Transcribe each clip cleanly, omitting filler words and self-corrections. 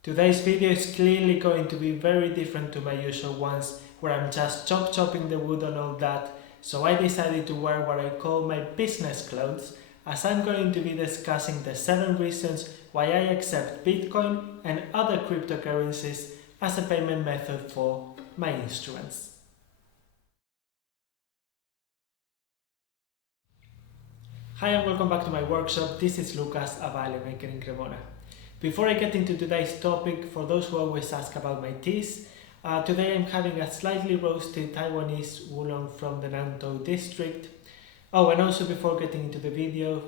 Today's video is clearly going to be very different to my usual ones, where I'm just chopping the wood and all that, so I decided to wear what I call my business clothes, as I'm going to be discussing the 7 reasons why I accept Bitcoin and other cryptocurrencies as a payment method for my instruments. Hi and welcome back to my workshop. This is Lucas, a violin maker in Cremona. Before I get into today's topic, for those who always ask about my teas, today I'm having a slightly roasted Taiwanese oolong from the Nantou district. Oh, and also before getting into the video,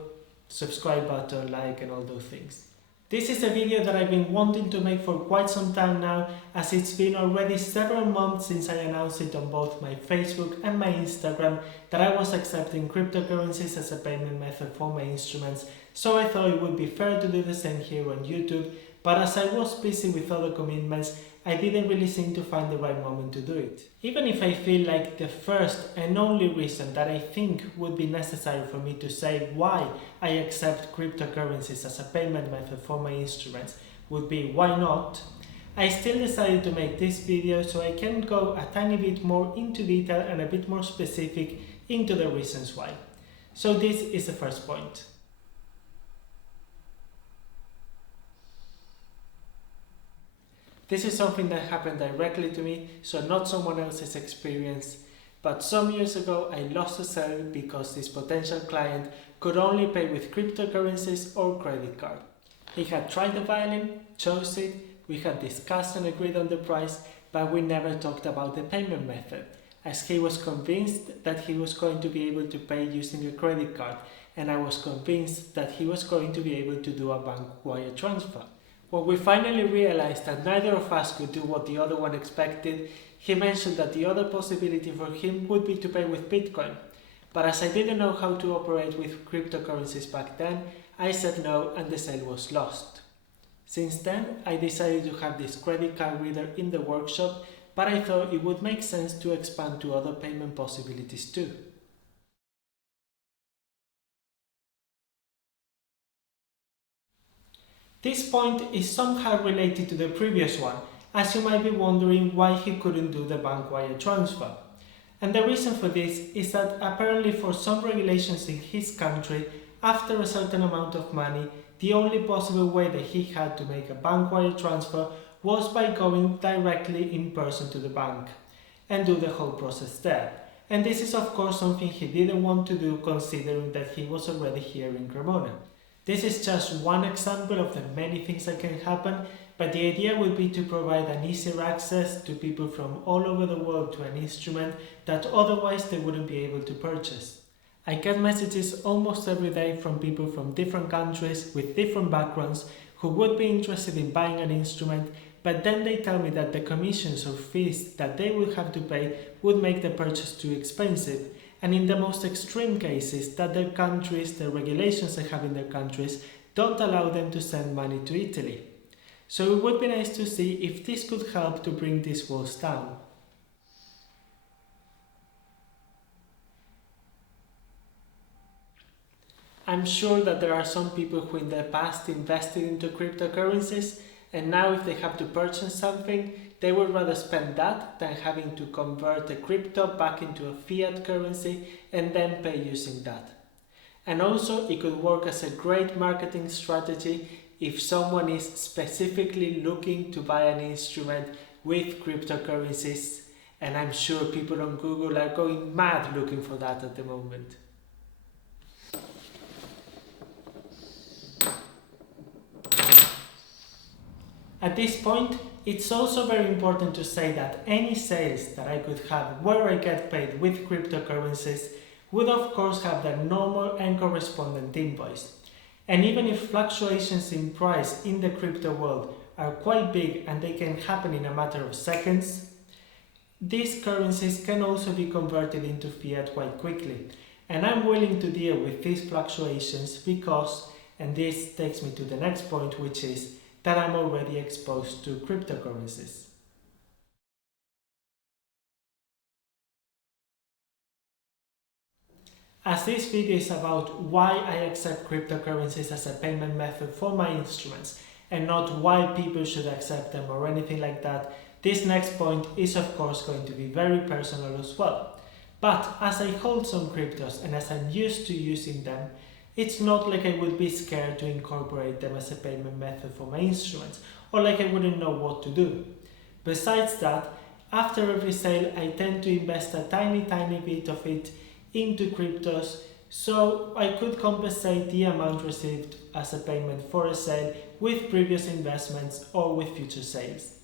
subscribe button, like and all those things. This is a video that I've been wanting to make for quite some time now, as it's been already several months since I announced it on both my Facebook and my Instagram that I was accepting cryptocurrencies as a payment method for my instruments, so I thought it would be fair to do the same here on YouTube, but as I was busy with other commitments, I didn't really seem to find the right moment to do it. Even if I feel like the first and only reason that I think would be necessary for me to say why I accept cryptocurrencies as a payment method for my instruments would be why not, I still decided to make this video so I can go a tiny bit more into detail and a bit more specific into the reasons why. So this is the first point. This is something that happened directly to me, so not someone else's experience, but some years ago I lost a sale because this potential client could only pay with cryptocurrencies or credit card. He had tried the violin, chose it, we had discussed and agreed on the price, but we never talked about the payment method, as he was convinced that he was going to be able to pay using a credit card, and I was convinced that he was going to be able to do a bank wire transfer. When we finally realized that neither of us could do what the other one expected, he mentioned that the other possibility for him would be to pay with Bitcoin. But as I didn't know how to operate with cryptocurrencies back then, I said no and the sale was lost. Since then, I decided to have this credit card reader in the workshop, but I thought it would make sense to expand to other payment possibilities too. This point is somehow related to the previous one, as you might be wondering why he couldn't do the bank wire transfer. And the reason for this is that apparently for some regulations in his country, after a certain amount of money, the only possible way that he had to make a bank wire transfer was by going directly in person to the bank and do the whole process there. And this is of course something he didn't want to do, considering that he was already here in Cremona. This is just one example of the many things that can happen, but the idea would be to provide an easier access to people from all over the world to an instrument that otherwise they wouldn't be able to purchase. I get messages almost every day from people from different countries with different backgrounds who would be interested in buying an instrument, but then they tell me that the commissions or fees that they would have to pay would make the purchase too expensive, and in the most extreme cases that their countries, the regulations they have in their countries, don't allow them to send money to Italy. So it would be nice to see if this could help to bring these walls down. I'm sure that there are some people who in the past invested into cryptocurrencies, and now if they have to purchase something, they would rather spend that than having to convert a crypto back into a fiat currency and then pay using that. And also it could work as a great marketing strategy if someone is specifically looking to buy an instrument with cryptocurrencies, and I'm sure people on Google are going mad looking for that at the moment. At this point, it's also very important to say that any sales that I could have where I get paid with cryptocurrencies would of course have their normal and correspondent invoice. And even if fluctuations in price in the crypto world are quite big and they can happen in a matter of seconds, these currencies can also be converted into fiat quite quickly. And I'm willing to deal with these fluctuations because, and this takes me to the next point, which is that I'm already exposed to cryptocurrencies. As this video is about why I accept cryptocurrencies as a payment method for my instruments, and not why people should accept them or anything like that, this next point is of course going to be very personal as well. But as I hold some cryptos and as I'm used to using them, it's not like I would be scared to incorporate them as a payment method for my instruments, or like I wouldn't know what to do. Besides that, after every sale I tend to invest a tiny bit of it into cryptos, so I could compensate the amount received as a payment for a sale with previous investments or with future sales.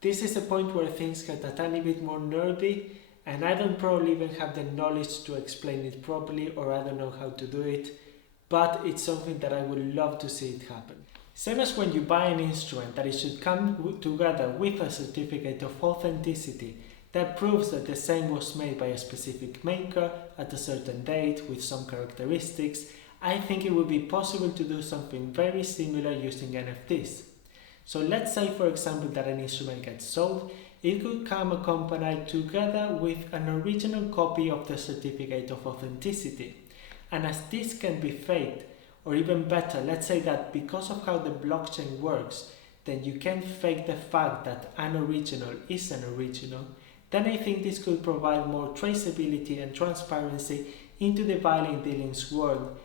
This is a point where things get a tiny bit more nerdy, and I don't probably even have the knowledge to explain it properly, or I don't know how to do it, but it's something that I would love to see it happen. Same as when you buy an instrument, that it should come together with a certificate of authenticity that proves that the same was made by a specific maker at a certain date with some characteristics. I think it would be possible to do something very similar using NFTs. So let's say, for example, that an instrument gets sold, it could come accompanied together with an original copy of the certificate of authenticity. And as this can be faked, or even better, let's say that because of how the blockchain works, then you can fake the fact that an original is an original, then I think this could provide more traceability and transparency into the violin dealings world,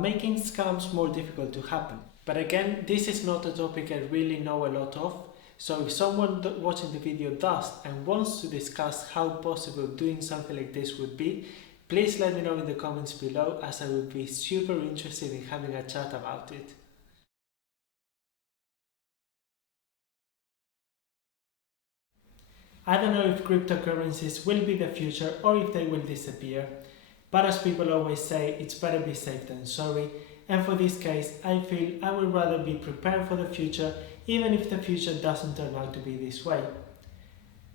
making scams more difficult to happen. But again, this is not a topic I really know a lot of, so if someone watching the video does and wants to discuss how possible doing something like this would be, please let me know in the comments below, as I would be super interested in having a chat about it. I don't know if cryptocurrencies will be the future or if they will disappear, but as people always say, it's better be safe than sorry. And for this case, I feel I would rather be prepared for the future, even if the future doesn't turn out to be this way.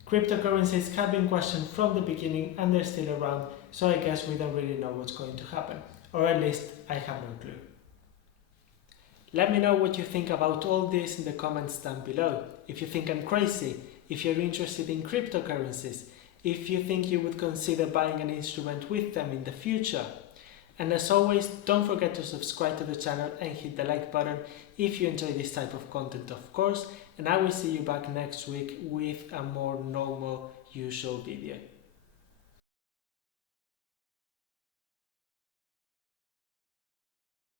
Cryptocurrencies have been questioned from the beginning and they're still around, so I guess we don't really know what's going to happen. Or at least, I have no clue. Let me know what you think about all this in the comments down below. If you think I'm crazy, if you're interested in cryptocurrencies, if you think you would consider buying an instrument with them in the future. And as always, don't forget to subscribe to the channel and hit the like button if you enjoy this type of content, of course, and I will see you back next week with a more normal, usual video.